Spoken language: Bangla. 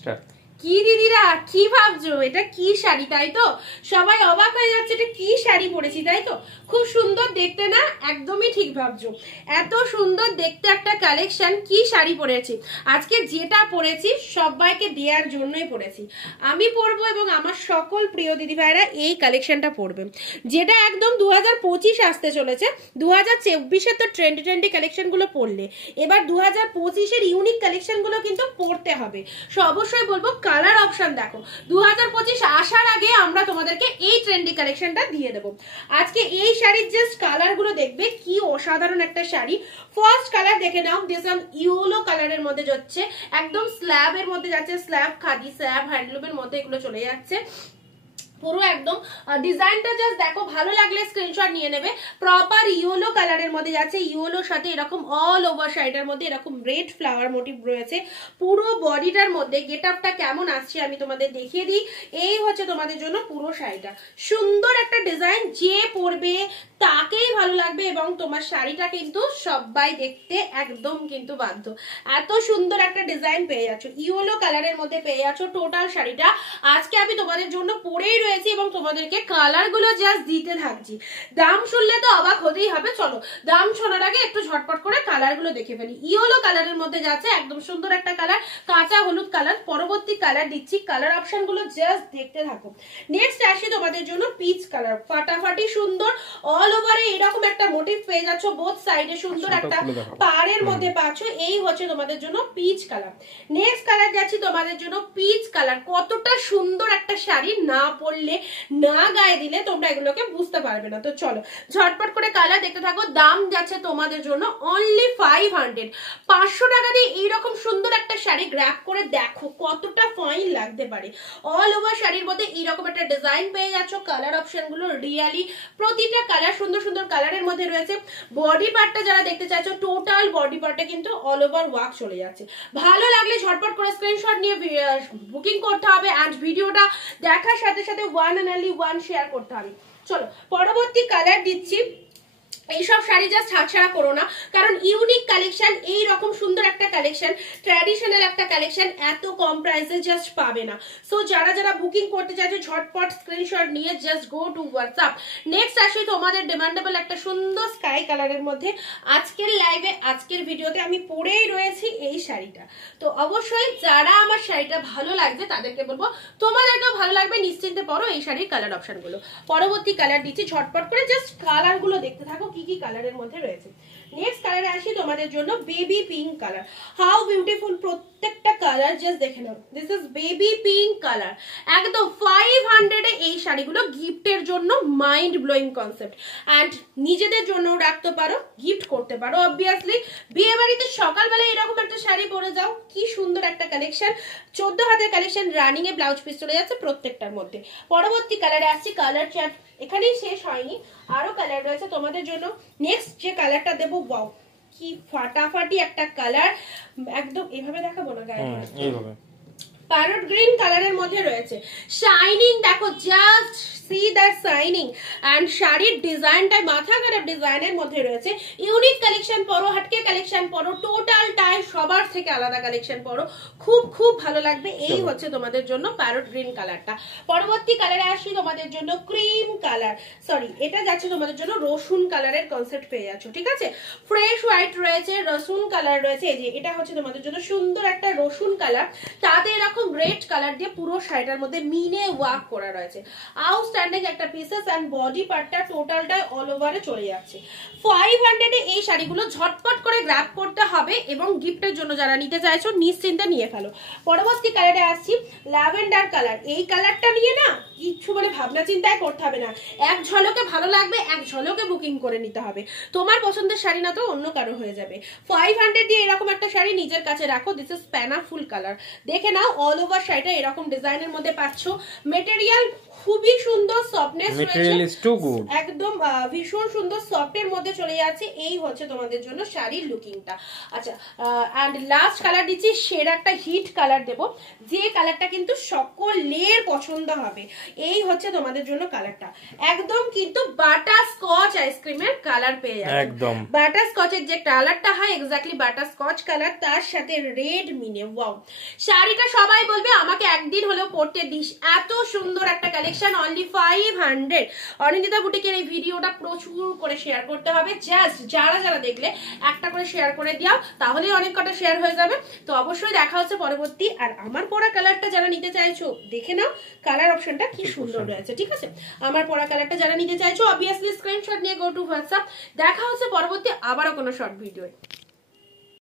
স্টার্ট। কি দিদিরা কি ভাবছো, এটা কি শাড়ি? তাই তো সবাই অবাক হয়ে যাচ্ছে, এটা কি শাড়ি পরেছি, তাই তো? খুব সুন্দর দেখতে না? একদমই ঠিক ভাবছো, এত সুন্দর দেখতে একটা কালেকশন। কি শাড়ি পরেছি আজকে, যেটা পরেছি সবাইকে দেওয়ার জন্যই পরেছি। আমি পরবো এবং আমার সকল প্রিয় দিদি ভাইরা এই কালেকশনটা পরবে, যেটা একদম 2025 আসতে চলেছে। 2024-এ তো ট্রেন্ডি কালেকশনগুলো পরলে, এবার 2025-এর ইউনিক কালেকশনগুলো কিন্তু পরতে হবে। সো অবশ্যই বলবো কালার অপশন দেখো, 2025 আসার আগে আমরা তোমাদেরকে এই ট্রেন্ডি কালেকশনটা দিয়ে দেবো। আজকে এই শাড়ির জাস্ট কালার গুলো দেখবে, কি অসাধারণ একটা শাড়ি। ফার্স্ট কালার দেখে নাও, দিস ইয়েলো কালারের মধ্যে যাচ্ছে, একদম স্ল্যাবের মধ্যে যাচ্ছে, স্ল্যাব খাদি, স্ল্যাব হ্যান্ডলুমের মধ্যে এগুলো চলে যাচ্ছে পুরো একদম। ডিজাইনটা জাস্ট দেখো, ভালো লাগলে স্ক্রিনশট নিয়ে নেবে। প্রপার ইয়েলো কালারের মধ্যে যাচ্ছে, ইয়েলোর সাথে এরকম অল ওভার শাড়িটার মধ্যে এরকম রেড ফ্লাওয়ার মোটিভ রয়েছে। পুরো বডিটার মধ্যে গেট আপটা কেমন আসছে আমি তোমাদের দেখিয়ে দিই। এই হচ্ছে তোমাদের জন্য পুরো শাড়িটা, সুন্দর একটা ডিজাইন, যে পরবে তাকেই ভালো লাগবে এবং তোমার শাড়িটা কিন্তু সবাই দেখতে একদম কিন্তু বাধ্য। এত সুন্দর একটা ডিজাইন পেয়ে যাচ্ছ, ইয়েলো কালারের মধ্যে পেয়ে যাচ্ছ টোটাল শাড়িটা। আজকে আমি তোমাদের জন্য পরেই রয়েছি এবং তোমাদেরকে কালার গুলো জাস্ট দিতে থাকছি। দাম শুনলে তো অবাক হতেই হবে, চলো দাম শোনার আগে একটু ঝটপট করে কালার গুলো দেখে ফেলি। ইয়েলো কালারের মধ্যে যাচ্ছে, একদম সুন্দর একটা কালার, কাঁচা হলুদ কালার। পরবর্তী কালার দিচ্ছি, কালার অপশন গুলো জাস্ট দেখতে থাকো। নেক্সট আসি তোমাদের জন্য পিচ কালার, ফাটাফাটি সুন্দর, অল ওভারে এরকম একটা মোটিভ পেয়ে যাচ্ছ, বোথ সাইডে সুন্দর একটা পাড়ের মধ্যে পাচ্ছ। এই হচ্ছে তোমাদের জন্য পিচ কালার। নেক্সট কালার যাচ্ছি তোমাদের জন্য পিচ কালার। কতটা সুন্দর একটা শাড়ি, না পরলে না গায়ে দিলে তোমরা এগুলোকে বুঝতে পারবে না। তো চলো ঝটপট করে কালার দেখতে থাকো। দাম যাচ্ছে তোমাদের জন্য অনলি 500। 500 টাকা দিয়ে এইরকম সুন্দর একটা শাড়ি গ্র্যাব করে দেখো কতটা ফাইন লাগতে পারে। অল ওভার শাড়ির মধ্যে এইরকম একটা ডিজাইন পেয়ে যাচ্ছ। কালার অপশন গুলো রিয়ালি প্রতিটা কালার সুন্দর সুন্দর কালারের মধ্যে রয়েছে। বডি পার্টটা যারা দেখতে চাইছো, টোটাল বডি পার্টটা কিন্তু অল ওভার ওয়ার্ক চলে যাচ্ছে। ভালো লাগলে ঝটপট করে স্ক্রিনশট নিয়ে বুকিং করতে হবে, এন্ড ভিডিওটা দেখার সাথে সাথে one and only one share করতে হবে। চলো পরবর্তী কালার দিচ্ছি। এইসব শাড়ি জাস্ট হাতছাড়া করো না, কারণ ইউনিক কালেকশন, এই রকম সুন্দর একটা কালেকশন, ট্র্যাডিশনাল একটা কালেকশন এত কম প্রাইসে জাস্ট পাবে না। সো যারা যারা বুকিং করতে চাইছো ঝটপট স্ক্রিনশট নিয়ে just go to WhatsApp. Next আসি তোমাদের ডিমান্ডেবল একটা সুন্দর স্কাই কালারের মধ্যে। আজকের লাইভে আজকের ভিডিওতে আমি পরেই রয়েছি এই শাড়িটা। তো অবশ্যই যারা আমার শাড়িটা ভালো লাগবে তাদেরকে বলবো তোমাদেরকেও ভালো লাগবে, নিশ্চিন্তে পরো এই শাড়ির কালার অপশনগুলো। পরবর্তী কালার দিচ্ছি, ঝটপট করে জাস্ট কালারগুলো দেখতে থাকো কি কি কালারের মধ্যে রয়েছে। নেক্সট কালারে আসি তোমাদের জন্য baby pink colour. How beautiful প্রত্যেকটা কালার, জাস্ট দেখে নাও। This is baby pink colour, একদম 500-এ এই শাড়িগুলো গিফটের জন্য মাইন্ড ব্লোয়িং কনসেপ্ট। অ্যান্ড নিজেদের জন্য রাখতে পারো, গিফট করতে পারো। অবভিয়াসলি বিয়ে বাড়িতে সকালবেলা এরকম একটা শাড়ি পরে যাও, কি সুন্দর একটা কালেকশন। 14 হাতের কালেকশন, রানিং এ ব্লাউজ পিস চলে যাচ্ছে প্রত্যেকটার মধ্যে। পরবর্তী কালারে আসছি, কালার চার্ট এখানেই শেষ হয়নি, আরো কালার রয়েছে তোমাদের জন্য। নেক্সট যে কালারটা দেবো, ওয়াও কি ফাটাফাটি একটা কালার, একদম এভাবে দেখাবো না গায়ে, এইভাবে প্যারট গ্রিন কালারের মধ্যে রয়েছে। শাইনিং দেখো, just see that shining. And শাড়ির ডিজাইনটা মাথা খারাপ ডিজাইনের মধ্যে রয়েছে। ইউনিক কালেকশন পরো, হাটকে কালেকশন পরো, টোটালটাই সবার থেকে আলাদা কালেকশন পরো, খুব খুব ভালো লাগবে। এই হচ্ছে তোমাদের জন্য প্যারট গ্রিন কালারটা। পরবর্তী কালারে আসি তোমাদের জন্য ক্রিম কালার, সরি এটা যাচ্ছে তোমাদের জন্য রসুন কালারের কনসেপ্ট পেয়ে যাচ্ছ, ঠিক আছে। ফ্রেশ হোয়াইট রয়েছে, রসুন কালার রয়েছে, এই যে এটা হচ্ছে তোমাদের জন্য সুন্দর একটা রসুন কালার, তাতে এরকম রেড কালার দিয়ে পুরো শাড়িটার মধ্যে মিনে ওয়ার্ক করা রয়েছে। আউটস্ট্যান্ডিং একটা পিসেস, এন্ড বডি পার্টটা টোটালটাই অল ওভারে চলে যাচ্ছে। 500-এ এই শাড়িগুলো ঝটপট করে গ্র্যাব করতে হবে এবং গিফটের জন্য যারা নিতে চাইছো নিশ্চিন্তে নিয়ে ফেলো। পরবর্তী কালারে আসছি, ল্যাভেন্ডার কালার। এই কালারটা নিয়ে না কিছু মানে ভাবনা চিন্তায় করতে হবে না, এক ঝলকে ভালো লাগবে, এক ঝলকে বুকিং করে নিতে হবে। তোমার পছন্দের শাড়ি না তো অন্য কারো হয়ে যাবে। 500 দিয়ে এরকম একটা শাড়ি নিজের কাছে রাখো। দিস ইজ প্যানা ফুল কালার, দেখে নাও অল ওভার শাড়িটা এরকম ডিজাইনের মধ্যে পাচ্ছ। মেটেরিয়াল খুবই সুন্দর, সফটনেস রয়েছে, একদম ভীষণ সুন্দর সফটের মধ্যে চলে যাচ্ছে। এই হচ্ছে তোমাদের জন্য শাড়ির লুকিংটা। আচ্ছা, এন্ড লাস্ট কালার দিচ্ছি, শেড একটা হিট কালার দেবো, যে কালারটা কিন্তু সকলের পছন্দ হবে। এই হচ্ছে তোমাদের জন্য কালারটা, একদম কিন্তু বাটার স্কচ আইসক্রিমের কালার পেয়ে যাচ্ছে। একদম বাটার স্কচের যে কালারটা হয় এক্স্যাক্টলি বাটার স্কচ কালার, তার সাথে রেড মিনে। ওয়াও, শাড়িটা সবাই সবাই বলবে আমাকে একদিন হলেও পড়তে দিস। এত সুন্দর একটা কালেকশন, অনলি 500। অনিন্দিতা বুটিকের এই ভিডিওটা প্রচুর করে শেয়ার করতে হবে, জাস্ট যারা যারা দেখলে একটা করে শেয়ার করে দিও, তাহলেই অনেক কটা শেয়ার হয়ে যাবে। তো অবশ্যই দেখা হচ্ছে পরবর্তী। আর আমার পরা কালারটা যারা নিতে চাইছো দেখে নাও, কালার অপশনটা কি সুন্দর রয়েছে, ঠিক আছে? আমার পরা কালারটা যারা নিতে চাইছো অবভিয়াসলি স্ক্রিনশট নিয়ে গো টু হোয়াটসঅ্যাপ। দেখা হচ্ছে পরবর্তী আবারও কোনো শর্ট ভিডিও।